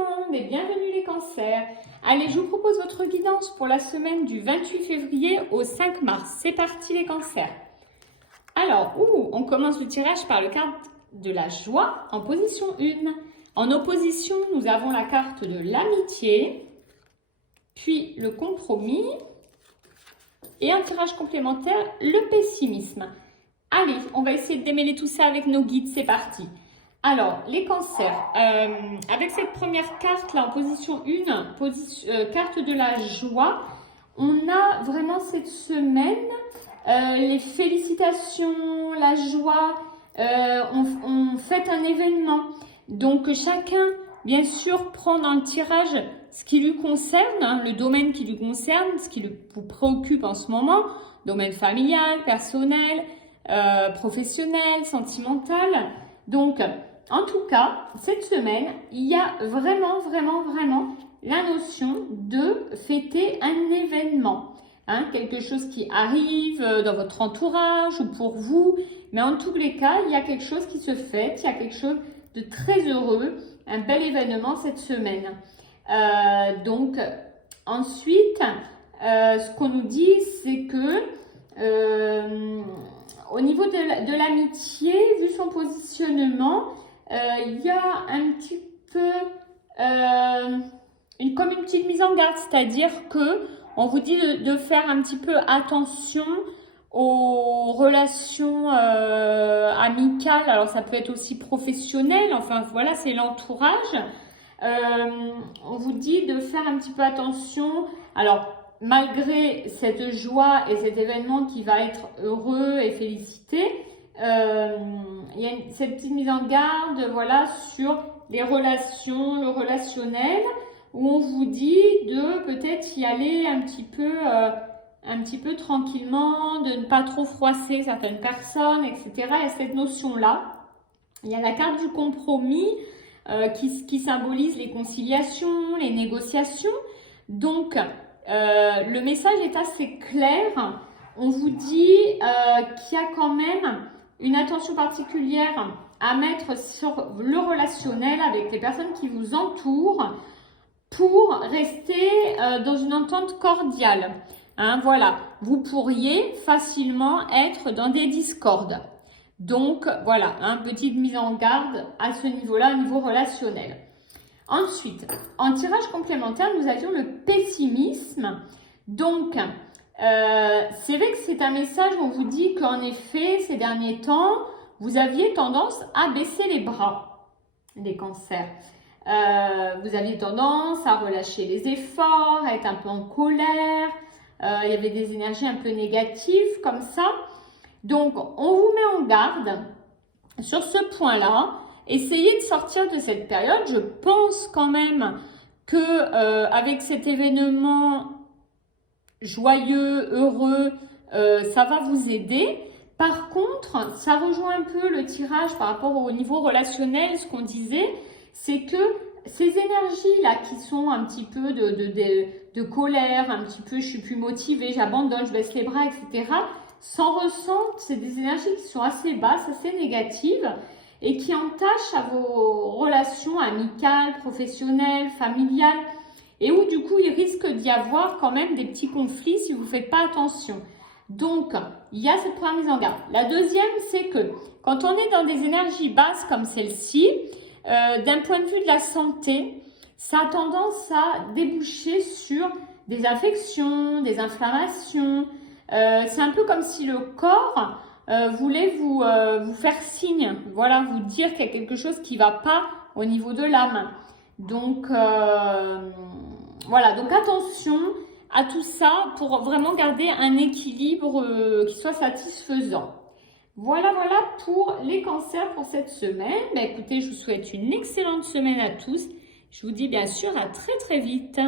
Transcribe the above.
monde et bienvenue les cancers. Allez, je vous propose votre guidance pour la semaine du 28 février au 5 mars. C'est parti les cancers. Alors, on commence le tirage par le carte de la joie en position 1. En opposition, nous avons la carte de l'amitié, puis le compromis et un tirage complémentaire, le pessimisme. Allez, on va essayer de démêler tout ça avec nos guides, c'est parti. Alors, les cancers, avec cette première carte là en position 1, carte de la joie, on a vraiment cette semaine les félicitations, la joie, on fête un événement. Donc chacun, bien sûr, prend dans le tirage ce qui lui concerne, hein, le domaine qui lui concerne, ce qui vous préoccupe en ce moment, domaine familial, personnel, professionnel, sentimental. Donc, en tout cas, cette semaine, il y a vraiment la notion de fêter un événement. Hein, quelque chose qui arrive dans votre entourage ou pour vous. Mais en tous les cas, il y a quelque chose qui se fête, il y a quelque chose de très heureux, un bel événement cette semaine. Donc, ensuite, ce qu'on nous dit, c'est que au niveau de l'amitié, vu son positionnement, il y a un petit peu comme une petite mise en garde, c'est-à-dire que on vous dit de faire un petit peu attention aux relations amicales. Alors ça peut être aussi professionnel, enfin voilà, c'est l'entourage. On vous dit de faire un petit peu attention. Alors malgré cette joie et cet événement qui va être heureux et félicité, il y a cette petite mise en garde, voilà, sur les relations, le relationnel, où on vous dit de peut-être y aller un petit peu tranquillement, de ne pas trop froisser certaines personnes, etc. Il y a cette notion-là. Il y a la carte du compromis qui symbolise les conciliations, les négociations. Donc, le message est assez clair. On vous dit qu'il y a quand même une attention particulière à mettre sur le relationnel avec les personnes qui vous entourent pour rester dans une entente cordiale. Hein, voilà, vous pourriez facilement être dans des discordes. Donc, voilà, petite mise en garde à ce niveau-là, au niveau relationnel. Ensuite, en tirage complémentaire, nous avions le pessimisme. Donc, c'est vrai que c'est un message où on vous dit qu'en effet, ces derniers temps, vous aviez tendance à baisser les bras, les cancers. Vous aviez tendance à relâcher les efforts, à être un peu en colère. Il y avait des énergies un peu négatives comme ça. Donc, on vous met en garde sur ce point-là. Essayez de sortir de cette période. Je pense quand même que avec cet événement joyeux, heureux, ça va vous aider. Par contre, ça rejoint un peu le tirage par rapport au niveau relationnel, ce qu'on disait, c'est que ces énergies-là qui sont un petit peu de colère, un petit peu je suis plus motivée, j'abandonne, je baisse les bras, etc., s'en ressentent, c'est des énergies qui sont assez basses, assez négatives et qui entachent à vos relations amicales, professionnelles, familiales et où du coup il risque d'y avoir quand même des petits conflits si vous ne faites pas attention. Donc, il y a cette première mise en garde. La deuxième, c'est que quand on est dans des énergies basses comme celle-ci, d'un point de vue de la santé, ça a tendance à déboucher sur des infections, des inflammations. C'est un peu comme si le corps voulait vous faire signe, voilà, vous dire qu'il y a quelque chose qui ne va pas au niveau de l'âme. Donc, voilà, donc attention à tout ça pour vraiment garder un équilibre qui soit satisfaisant. Voilà pour les cancers pour cette semaine. Écoutez, je vous souhaite une excellente semaine à tous. Je vous dis bien sûr à très vite.